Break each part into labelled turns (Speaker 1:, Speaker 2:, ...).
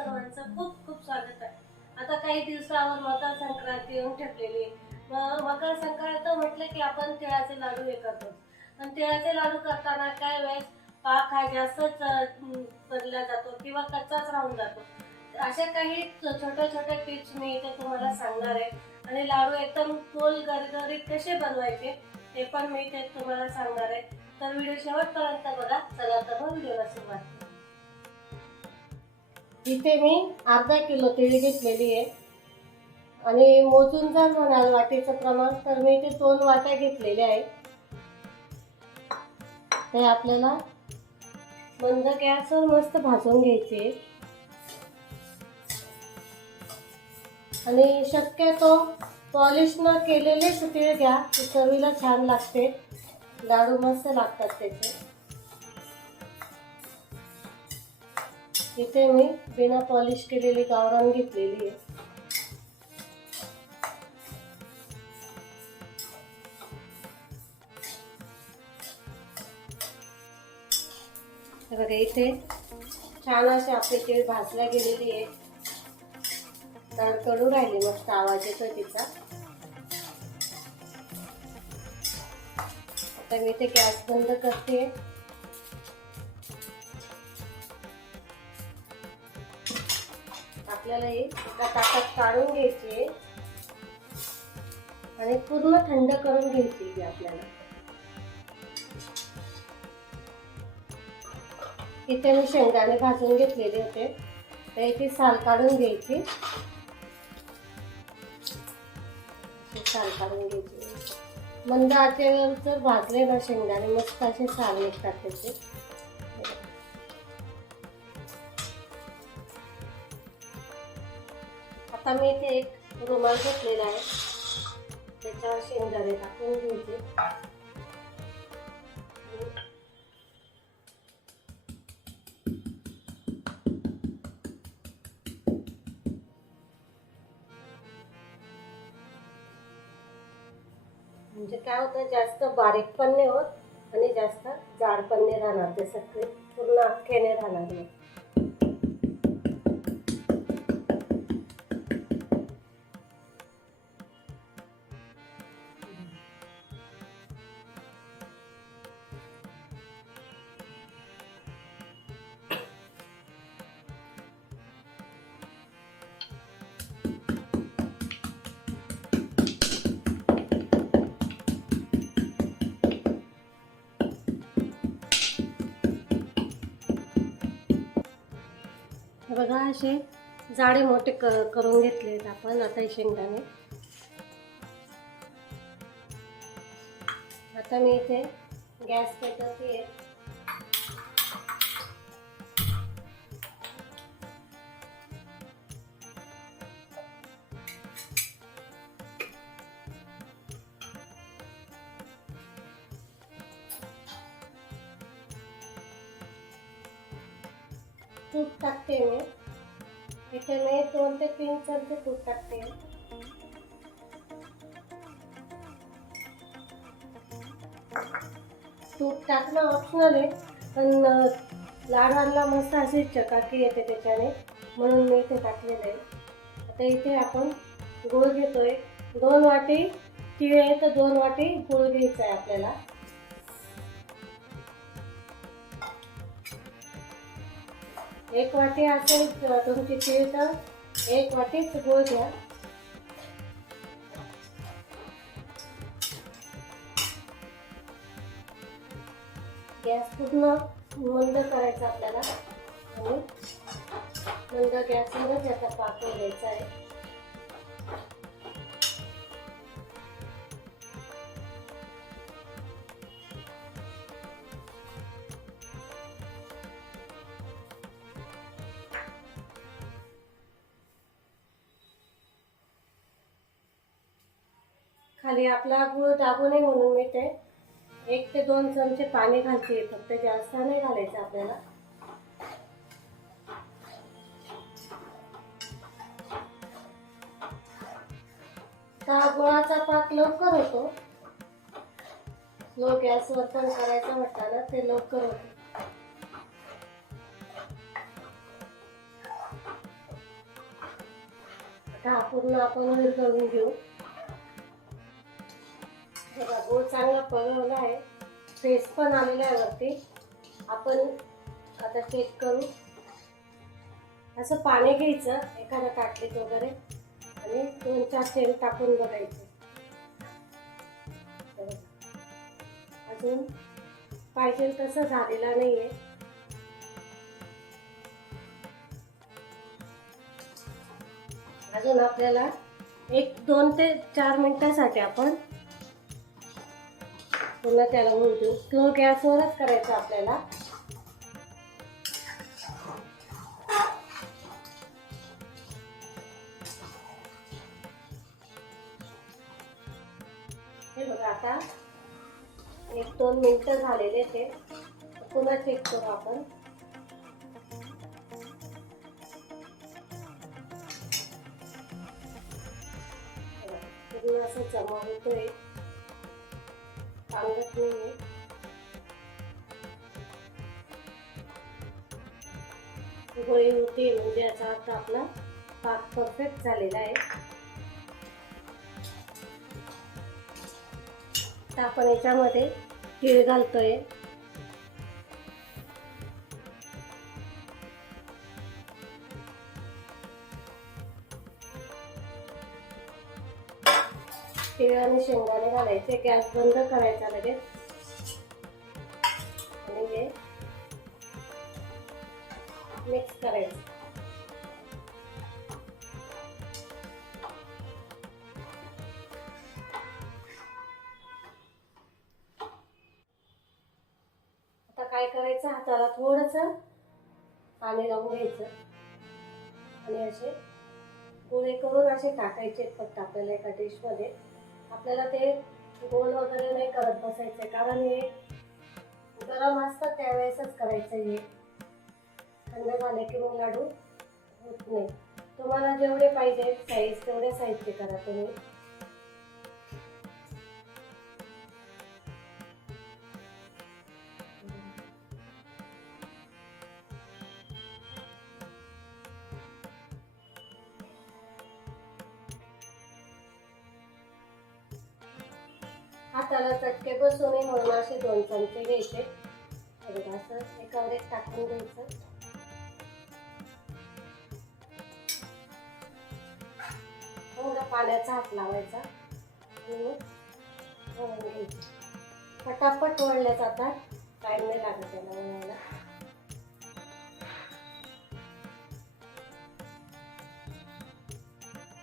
Speaker 1: सर्वांचं खूप खूप स्वागत आहे. आता काही दिवसावर मकर संक्रांती येऊन ठेपलेली मकर संक्रांत म्हटलं की आपण तिळाचे लाडू हे करतो. पण तिळाचे लाडू करताना काय वेळेस पाक हा जास्तच अं, जातो किंवा कच्चाच राहून जातो. अशा काही छोट्या छोट्या टिप्स मी इथे तुम्हाला सांगणार आहे. आणि लाडू एकदम गोल गरगरीत कसे बनवायचे ते पण मी इथे तुम्हाला सांगणार आहे. तर व्हिडिओ शेवटपर्यंत बघा. चला तर मग व्हिडिओला सुरुवात करू. इथे मी अर्धा किलो तिळी घेतलेली आहे. आणि मोजून जर म्हणाल वाटीचं प्रमाण तर मी इथे दोन वाट्या घेतलेल्या आहे ते आपल्याला मंद गॅसवर मस्त भाजून घ्यायचे आणि शक्यतो पॉलिश न केलेलेच तीळ घ्या चवीला छान लागते. लाडू मस्त लागतात त्याचे. इथे मी बिना पॉलिश केलेली गावरान घेतलेली आहे. बघा इथे छान असे आपले केळी भाजल्या गेलेली आहे तडतडू राहिली मस्त आवाज येतोय तिचा. आता मी ते गॅस बंद करते. आपल्याला हे एका ताटात काढून घ्यायचे. आणि पूर्ण थंड करून घ्यायची ही आपल्याला. इथे मी शेंगदाणे भाजून घेतलेले होते. तर इथे साल काढून घ्यायची. साल काढून घ्यायची. मंद आचेवर जर भाजले ना शेंगदाणे मस्त असे साल निघतात त्याचे. आता मी इथे एक रुमाल घेतलेला आहे. त्याच्यावर शेंगदाणे टाकून घ्यायचे म्हणजे काय होतं जास्त बारीक पण नाही होत आणि जास्त जाड पण नाही राहणार ते सगळे. पूर्ण अख्खेने राहणार. नाही बघा असे जाडे मोठे क करून घेतलेत आपण आता हे शेंगदाणे. आता मी इथे गॅस पेटवते. तूप टाकते मी. इथे मी दोन ते तीन चमचे तूप टाकते तूप टाकणं ऑप्शनल आहे पण लाडांना मस्त अशी चकाकी येते त्याच्याने म्हणून मी इथे टाकलेलं आहे आता इथे आपण गुळ घेतोय. दोन वाटी तिळ आहे तर दोन वाटी गूळ घ्यायचा आहे आपल्याला. एक वाटी असेल तुमची तीळ तर एक वाटीच गोळ घ्या. गॅस पूर्ण मंद करायचा आपल्याला. आणि मंद गॅसवरच याचा पाक घ्यायचा आहे. खाली आपला गुळ दाबू नये म्हणून मी ते एक ते दोन चमचे पाणी घालते. फक्त जास्त नाही घालायचं आपल्याला. गुळाचा पाक लवकर होतो. लो गॅस पण करायचं म्हटलं ते लवकर होतो. आता पूर्ण आपण विरघळून घेऊ. गूळ चांगला पळवला आहे. फेस पण आलेला आहे वरती. आपण आता चेक करू. असं पाणी घ्यायचं एखाद्या काटलीत वगैरे. आणि दोन चार शेण टाकून बघायचे. अजून पाहिजे तसं झालेला नाहीये. अजून आपल्याला एक दोन ते चार मिनिटासाठी आपण पुन्हा त्याला म्हणतो देऊ स्लो गॅसवरच करायचं आपल्याला. हे बघा आता. एक दोन मिनिट झालेले ते. पुन्हा चेक करू आपण. पूर्ण असं जमा होतोय. सांगत नाहीये गोळी होती म्हणजे याचा अर्थ आपला पाक परफेक्ट झालेला आहे. आता आपण याच्यामध्ये तीळ घालतोय. आणि शेंगदाणे घालायचे गॅस बंद करायचा लगेच. आणि हे मिक्स करायचं. आता काय करायचं? हाताला थोडस पाणी लावून घ्यायचं. आणि असे गोळे करून असे टाकायचे फक्त आपल्याला एका डिशमध्ये आपल्याला ते गोल वगैरे नाही करत बसायचे कारण हे गरम असतात त्यावेळेसच करायचं हे. थंड झाले की मग लाडू होत नाही. तुम्हाला जेवढे पाहिजे साईज तेवढे साहित्य करा तुम्ही. हाताला चटके बसू नये म्हणून असे दोन चमचे घ्यायचे. असं एकावर एक टाकून घ्यायचं. थोडा पाण्याचा हात लावायचा. आणि मग घ्यायचं. पटापट वळल्या जातात टाईम नाही लागत त्याला वळायला.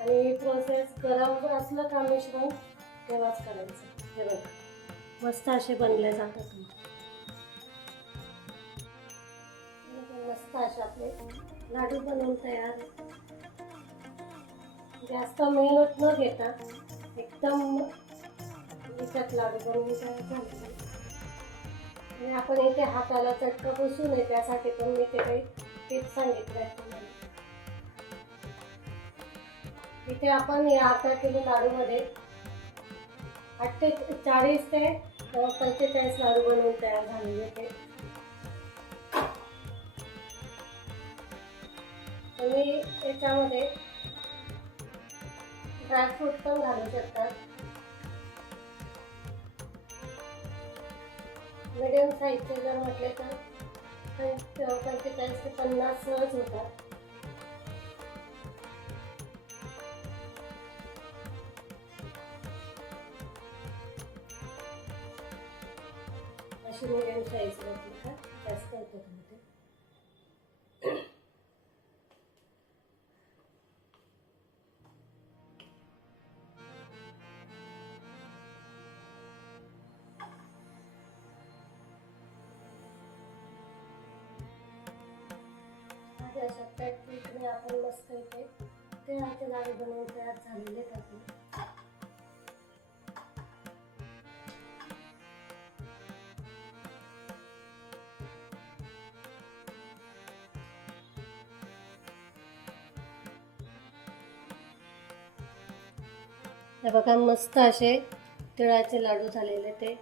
Speaker 1: आणि ही प्रोसेस गरम असलं का मिश्रण तेव्हाच करायचं. हे बघा. मस्त असे बनले जातात. मग. मस्त असे आपले लाडू बनवून तयार. जास्त मेहनत न घेता एकदम विकत लाडू बनवून तयार झाले. आणि आपण इथे हाताला चटका बसू नये त्यासाठी पण मी ते काही टिप्स सांगितलं आहे इथे आपण या अर्धा किलो लाडूमध्ये अठ्ठे चाळीस ते पंचेचाळीस लाडू बनवून तयार झालेले ते तुम्ही याच्यामध्ये ड्रायफ्रूट पण घालू शकतात. मिडियम साईजचे जर म्हटले तर पंचेचाळीस ते पन्नास सहज होतात. ते अशा पॅटरीने आपण मस्त इथे तिळाचे लाडू बनवून तयार झालेले आहेत हे बघा मस्त असे तिळाचे लाडू झालेले ते.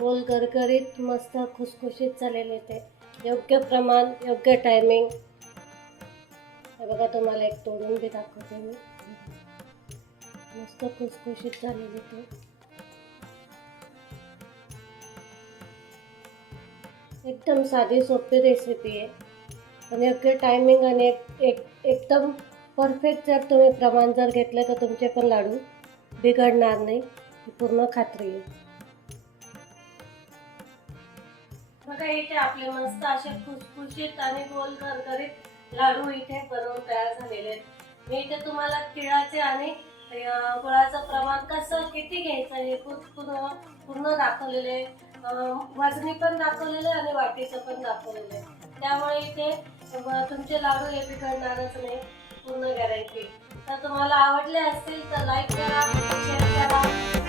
Speaker 1: गोल गरगरीत मस्त खुसखुशीत झालेले ते. योग्य प्रमाण योग्य टायमिंग हे बघा तुम्हाला एक तोडून बी दाखवते मी. मस्त खुसखुशीत झालेली ते. एकदम साधी सोपी रेसिपी आहे. आणि योग्य टायमिंग आणि एक एक एकदम परफेक्ट जर तुम्ही प्रमाण जर घेतलं तर तुमचे पण लाडू बिघडणार नाही. ही पूर्ण खात्री आहे. बघा इथे आपले मस्त असे खुसखुशीत आणि गोल करकरीत लाडू इथे बनवून तयार झालेले आहेत. मी इथे तुम्हाला तिळाचे आणि गुळाचं प्रमाण कसं किती घ्यायचं हे पूर्ण पूर्ण पूर्ण दाखवलेले वजनी पण दाखवलेलं आहे आणि वाटीचं पण दाखवलेलं आहे. त्यामुळे इथे तुमचे लाडू हे बिघडणारच नाही. पूर्ण गॅरंटी तर तुम्हाला आवडले असतील तर लाईक करा शेअर करा.